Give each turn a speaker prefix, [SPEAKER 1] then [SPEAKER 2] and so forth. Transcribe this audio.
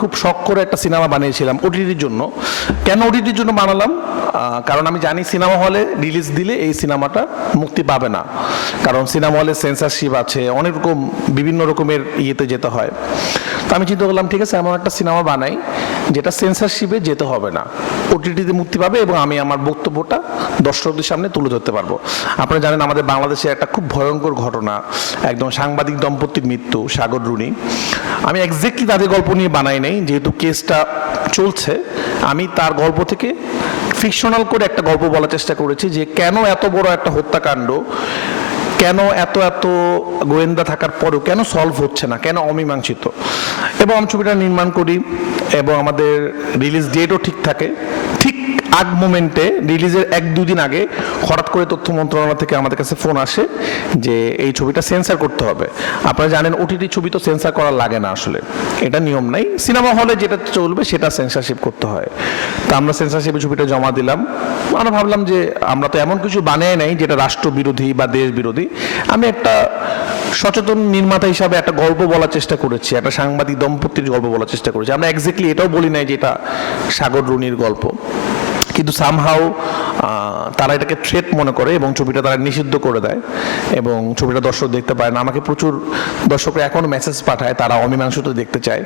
[SPEAKER 1] খুব শখ করে একটা সিনেমা বানিয়েছিলাম ওটিটির জন্য। কেন ওটিটির জন্য বানালাম? কারণ আমি জানি সিনেমা হলে রিলিজ দিলে এই সিনেমাটা মুক্তি পাবে না। কারণ সিনেমা হলে সেন্সারশিপ আছে, অনেক রকম বিভিন্ন রকমের ইয়েতে যেতে হয়। আমি চিন্তা করলাম, ঠিক আছে, এমন একটা সিনেমা বানাই, যেটা সেন্সারশিপে যেতে হবে না। ওটিটিতে মুক্তি পাবে এবং আমি আমার বক্তব্যটা দর্শকদের সামনে তুলে ধরতে পারব। আপনারা জানেন, আমাদের বাংলাদেশে একটা খুব ভয়ঙ্কর ঘটনা, একদম সাংবাদিক দম্পতির মৃত্যু, সাগর রুনি। আমি এক্স্যাক্টলি তাদের গল্প নিয়ে বানাই নাই, যেহেতু কেসটা চলছে। আমি তার গল্প থেকে ফিকশনাল করে একটা গল্প বলার চেষ্টা করেছি যে, কেন এত বড় একটা হত্যাকাণ্ড কেন এত এত গোয়েন্দা থাকার পরেও কেন সলভ হচ্ছে না? কেন অমীমাংসিত? এবং ছবিটা নির্মাণ করি এবং আমাদের রিলিজ ডেটও ঠিক থাকে। ঠিক আগ মোমেন্টে রিলিজের এক দুদিন আগে হঠাৎ করে তথ্য মন্ত্রণালয় থেকে আমাদের কাছে ফোন আসে যে এই ছবিটা সেন্সার করতে হবে। আপনারা জানেন ওটিটি ছবি তো সেন্সার করা লাগে না আসলে। এটা নিয়ম নাই। সিনেমা হলে যেটা চলবে সেটা সেন্সারশিপ করতে হয়। তা আমরা সেন্সারশিপে ছবিটা জমা দিলাম। আমরা ভাবলাম যে আমরা তো এমন কিছু বানিয়ে নাই যেটা রাষ্ট্রবিরোধী বা দেশ বিরোধী আমি একটা সচেতন নির্মাতা হিসাবে একটা গল্প বলার চেষ্টা করেছি, একটা সাংবাদিক দম্পতির গল্প বলার চেষ্টা করেছি। আমরা এক্স্যাক্টলি এটাও বলি নাই যে এটা সাগর রুনির গল্প। কিন্তু সামহাও তারা এটাকে থ্রেট মনে করে এবং ছবিটা তারা নিষিদ্ধ করে দেয় এবং ছবিটা দর্শক দেখতে পায় না। আমাকে প্রচুর দর্শকরা এখনও মেসেজ পাঠায়, তারা অমীমাংসিত দেখতে চায়।